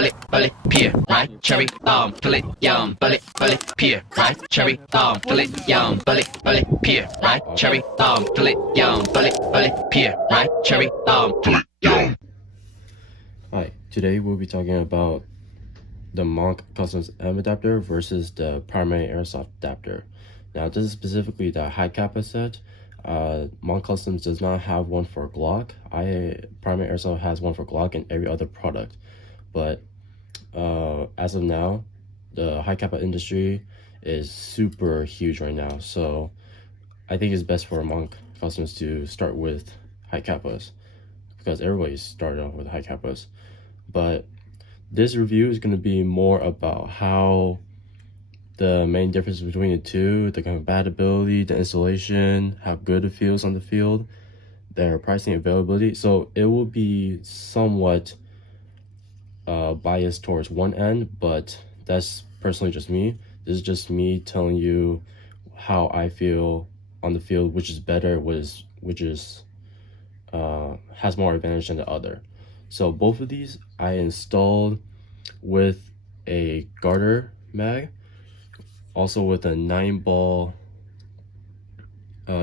bullet, bullet, pear, right, cherry, bullet, yum, bullet, bullet, pear, right, cherry, bullet, yum, bullet, bullet, pear, right, cherry, bullet, yum, bullet, bullet, pear, right, cherry, bullet, yum. Hi, today we'll be talking about the Mag Customs M adapter versus the Primary Airsoft adapter. Now this is specifically the hi-capa set. Mag Customs does not have one for Glock. Primary Airsoft has one for Glock and every other product. But as of now, the hi-capa industry is super huge right now. So I think it's best for Mag Customs to start with hi-capas because everybody's started off with hi-capas. But this review is going to be more about how the main difference between the two, the compatibility, the installation, how good it feels on the field, their pricing availability. So it will be somewhat biased towards one end, but that's personally just me. This is just me telling you how I feel on the field, which is better, which has more advantage than the other. So both of these I installed with a garter mag, also with a 9-ball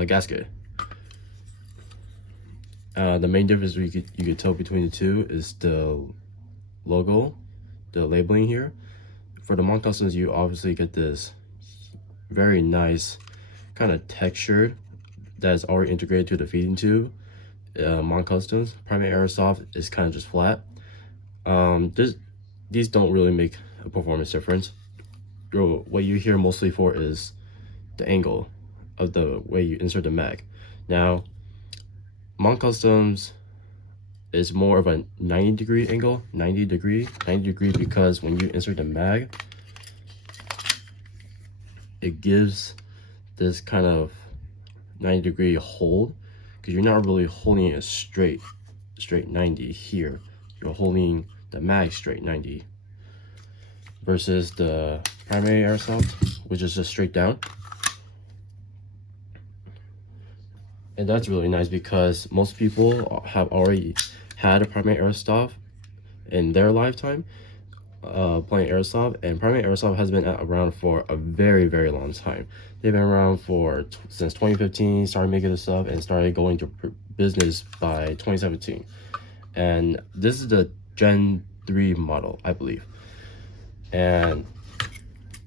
gasket. The main difference you could tell between the two is the logo, the labeling here. For the Mag Customs, you obviously get this very nice kind of texture that's already integrated to the feeding tube. Mag Customs, Primary Airsoft is kind of just flat. These don't really make a performance difference. What you hear mostly for is the angle of the way you insert the mag. Now, Mag Customs is more of a 90-degree angle, 90 degree because when you insert the mag, it gives this kind of 90-degree hold, because you're not really holding it straight 90 here. You're holding the mag straight 90 versus the Primary Airsoft, which is just straight down. And that's really nice because most people have already had a Primary Airsoft in their lifetime playing Airsoft, and Primary Airsoft has been around for a very, very long time. They've been around since 2015, started making this stuff and started going to business by 2017. And this is the Gen 3 model, I believe. And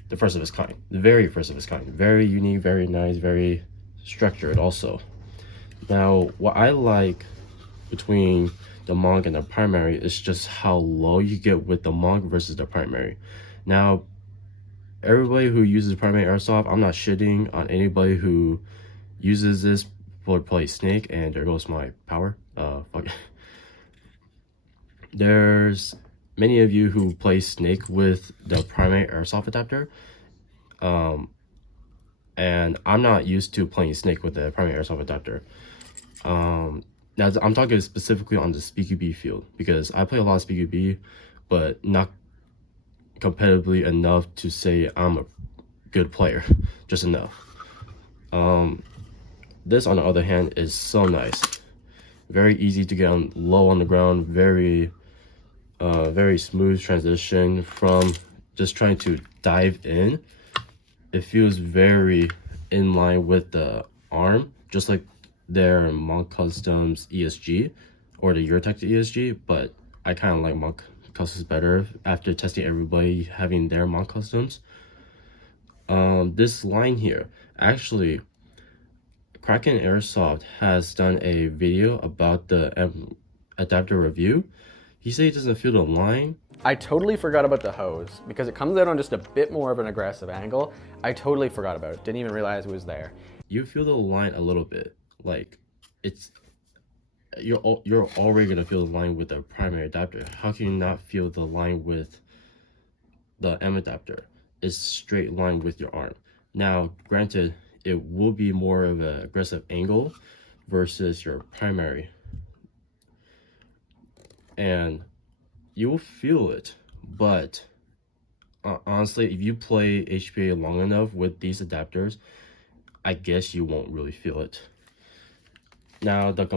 the first of its kind, the very first of its kind. Very unique, very nice, very structured also. Now, what I like between the Mag and the Primary is just how low you get with the Mag versus the Primary. Now, everybody who uses Primary Airsoft, I'm not shitting on anybody who uses this for play Snake, and there goes my power. Fuck. There's many of you who play Snake with the Primary Airsoft adapter, and I'm not used to playing Snake with the Primary Airsoft adapter. Now I'm talking specifically on the SpeakyB field, because I play a lot of SpeakyB, but not competitively enough to say I'm a good player, just enough. This, on the other hand, is so nice. Very easy to get on low on the ground, very smooth transition from just trying to dive in. It feels very in line with the arm, just like their Mag Customs ESG or the Eurotech ESG, but I kind of like Mag Customs better after testing everybody having their Mag Customs. This line here, actually, Kraken Airsoft has done a video about the adapter review. He said he doesn't feel the line. I totally forgot about the hose because it comes out on just a bit more of an aggressive angle. I totally forgot about it. Didn't even realize it was there. You feel the line a little bit. Like, you're already gonna feel the line with the Primary adapter. How can you not feel the line with the M adapter? It's straight line with your arm. Now, granted, it will be more of an aggressive angle versus your Primary, and you will feel it. But honestly, if you play HPA long enough with these adapters, I guess you won't really feel it. Now, the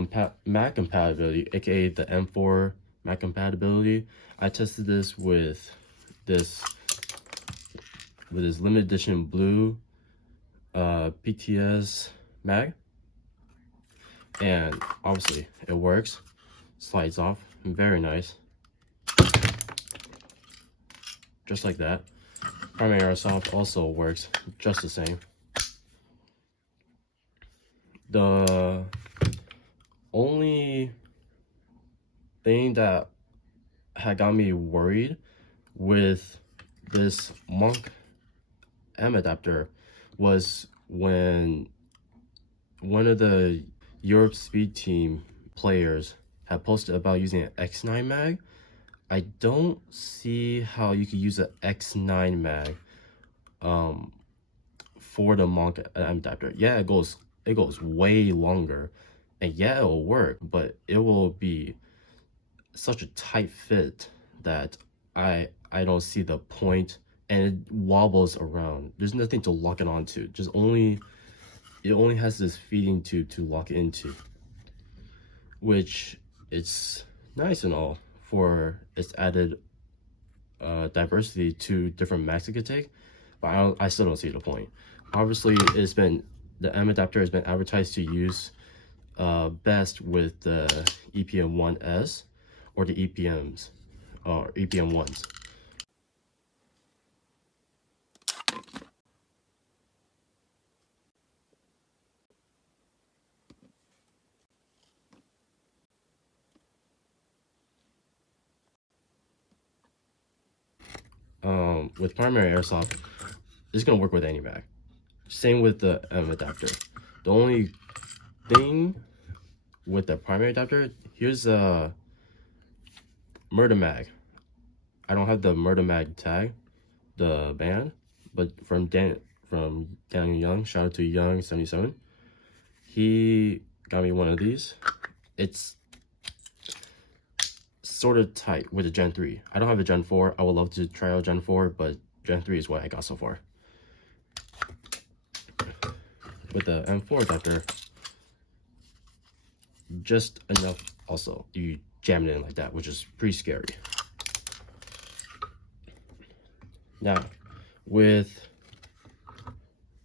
Mag Compatibility, aka the M4 Mag Compatibility. I tested this with this limited edition blue PTS mag, and obviously it works. Slides off, very nice, just like that. Primary Airsoft also works just the same. The only thing that had got me worried with this Monk M adapter was when one of the Europe Speed Team players had posted about using an X9 mag. I don't see how you could use an X9 mag for the Monk M adapter. Yeah, it goes way longer, and yeah, it'll work, but it will be such a tight fit that I don't see the point, and it wobbles around. There's nothing to lock it onto. It only has this feeding tube to lock into, which it's nice and all for its added diversity to different mags it could take, but I still don't see the point. Obviously, the M adapter has been advertised to use best with the EPM1S or the EPMs or EPM1s. With Primary Airsoft, it's gonna work with any mag. Same with the M adapter. The only thing with the primary adapter, here's a Murder Mag. I don't have the Murder Mag tag, the band, but from Daniel Young, shout out to Young77. He got me one of these. It's sort of tight with a Gen 3. I don't have a Gen 4. I would love to try out Gen 4, but Gen 3 is what I got so far. With the M4 adapter, just enough also. You jam it in like that, which is pretty scary. Now, with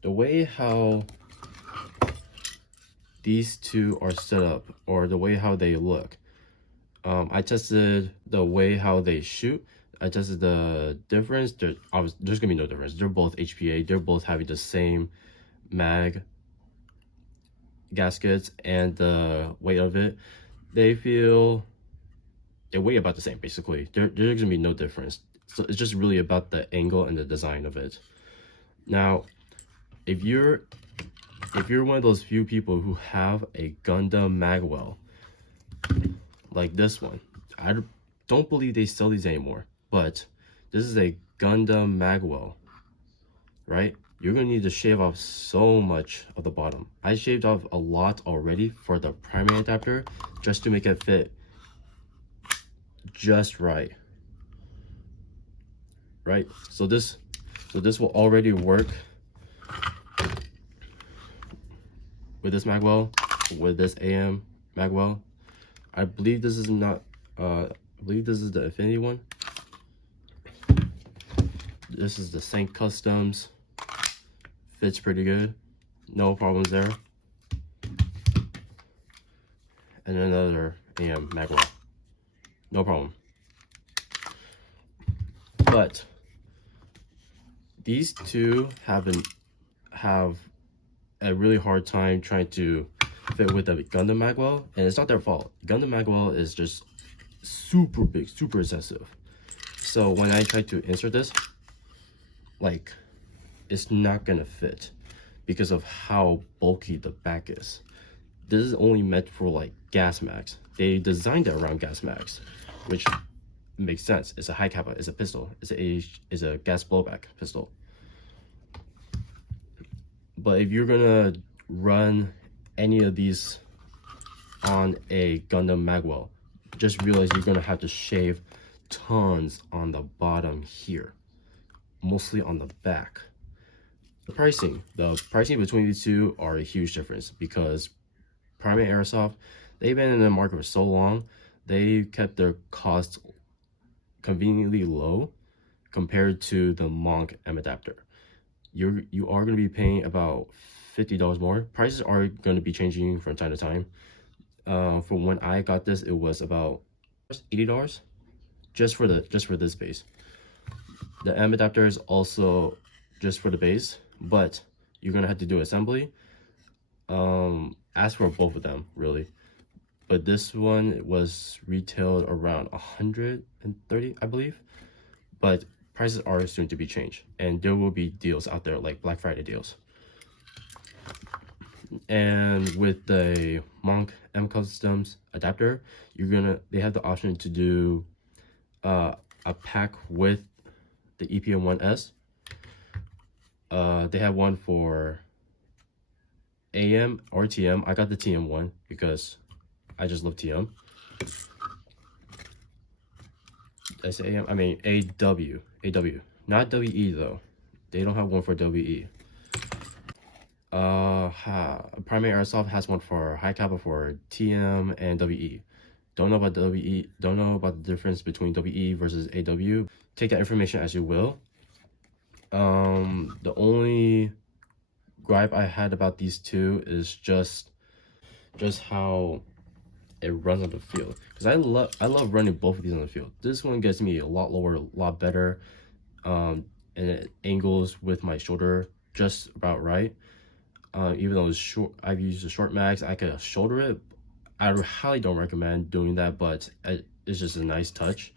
the way how these two are set up, or the way how they look, I tested the way how they shoot. I tested the difference. There's gonna be no difference. They're both HPA. They're both having the same mag gaskets, and the weight of it, they weigh about the same basically. There's gonna be no difference. So it's just really about the angle and the design of it. Now, if you're one of those few people who have a Gundam Magwell like this one, I don't believe they sell these anymore, but this is a Gundam Magwell, right? You're gonna need to shave off so much of the bottom. I shaved off a lot already for the primary adapter just to make it fit just right. So this will already work with this Magwell, with this AM Magwell. I believe this is not I believe this is the Infinity one. This is the Saint Customs. Fits pretty good, no problems there. And another AM Magwell, no problem. But these two have a really hard time trying to fit with the Gundam Magwell, and it's not their fault. Gundam Magwell is just super big, super excessive. So when I try to insert this, like, it's not gonna fit because of how bulky the back is. This is only meant for like gas mags. They designed it around gas mags, which makes sense. It's a hi-capa, it's a pistol, it's a gas blowback pistol. But if you're gonna run any of these on a Gundam Magwell, just realize you're gonna have to shave tons on the bottom here, mostly on the back. The pricing between these two are a huge difference because Primary Airsoft, they've been in the market for so long they kept their costs conveniently low compared to the Monk M adapter. You are going to be paying about $50 more. Prices are going to be changing from time to time. From when I got this, it was about $80 just for this base. The M adapter is also just for the base, but you're gonna have to do assembly. Ask for both of them really, but this one was retailed around 130, I believe. But prices are soon to be changed, and there will be deals out there like Black Friday deals. And with the Monk M Customs adapter, they have the option to do a pack with the EPM1S. They have one for AM or TM. I got the TM one because I just love TM. I say AM, I mean AW, not WE though. They don't have one for WE. Primary Airsoft has one for hi-capa for TM and WE. Don't know about WE. Don't know about the difference between WE versus AW. Take that information as you will. The only gripe I had about these two is just how it runs on the field, because I love running both of these on the field. This one gets me a lot lower, a lot better, and it angles with my shoulder just about right. Even though it's short, I've used the short mags, I could shoulder it. I highly don't recommend doing that, but it's just a nice touch.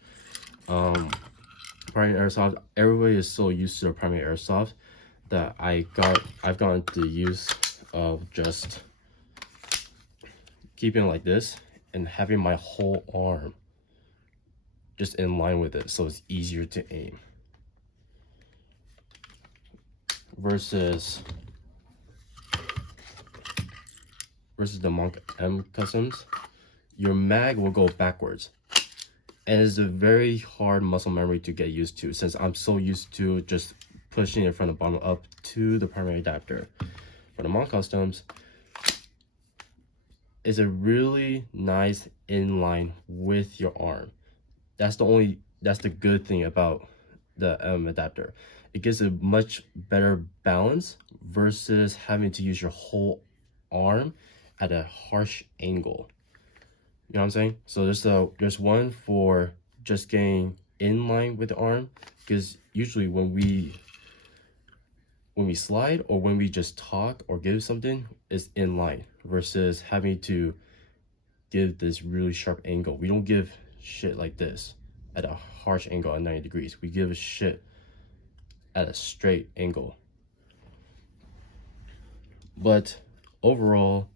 Primary Airsoft, everybody is so used to the Primary Airsoft that I've gotten the use of just keeping it like this and having my whole arm just in line with it, so it's easier to aim. Versus the Monk M Customs, your mag will go backwards. And it's a very hard muscle memory to get used to, since I'm so used to just pushing it from the bottom up to the primary adapter. For the Monk Customs, it's a really nice inline with your arm. That's the good thing about the M adapter. It gives a much better balance versus having to use your whole arm at a harsh angle. You know what I'm saying? So there's one for just getting in line with the arm, because usually when we slide or when we just talk or give something, it's in line, versus having to give this really sharp angle. We don't give shit like this at a harsh angle at 90 degrees. We give a shit at a straight angle. But overall,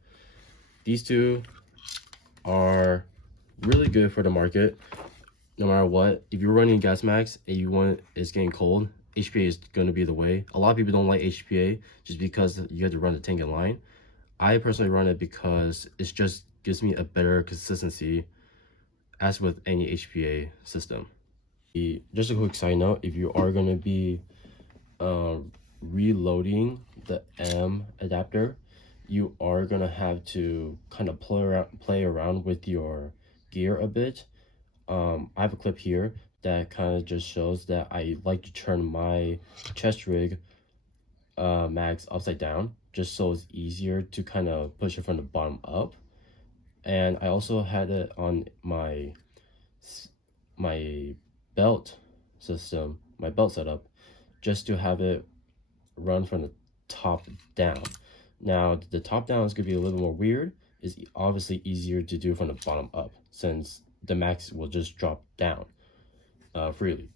these two are really good for the market. No matter what, if you're running gas mags and it's getting cold, HPA is going to be the way. A lot of people don't like HPA just because you have to run the tank in line. I personally run it because it just gives me a better consistency, as with any HPA system. Just a quick side note, if you are going to be reloading the M adapter, you are going to have to kind of play around with your gear a bit. I have a clip here that kind of just shows that I like to turn my chest rig mags upside down, just so it's easier to kind of push it from the bottom up. And I also had it on my belt system, my belt setup, just to have it run from the top down. Now the top down is going to be a little more weird. It's obviously easier to do from the bottom up, since the max will just drop down freely.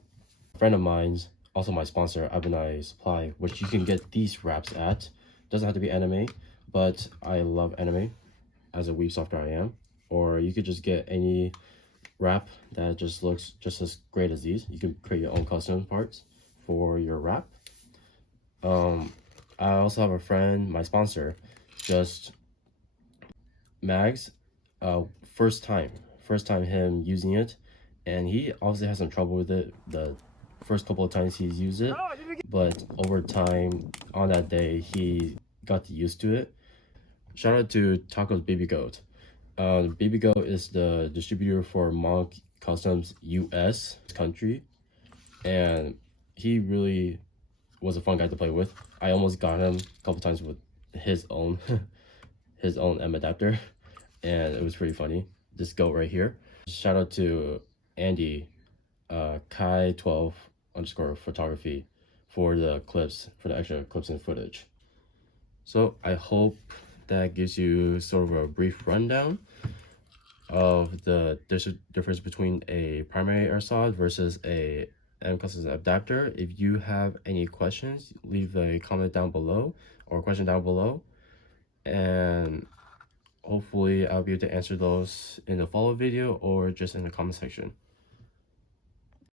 A friend of mine's, also my sponsor, Availabilty Supply, which you can get these wraps at. Doesn't have to be anime, but I love anime as a weeb softer I am. Or you could just get any wrap that just looks just as great as these. You can create your own custom parts for your wrap. I also have a friend, my sponsor, just mags, first time him using it, and he obviously has some trouble with it the first couple of times he's used it, but over time on that day he got used to it. Shout out to Taco's Baby Goat. Baby Go is the distributor for Mag Customs US country, and he really was a fun guy to play with. I almost got him a couple times with his own his own M adapter, and it was pretty funny. This goat right here. Shout out to Andy, Kai12_photography for the clips, for the extra clips and footage. So I hope that gives you sort of a brief rundown of the difference between a primary airsoft versus a M Customs adapter. If you have any questions, leave a comment down below or a question down below, and hopefully I'll be able to answer those in the follow video or just in the comment section.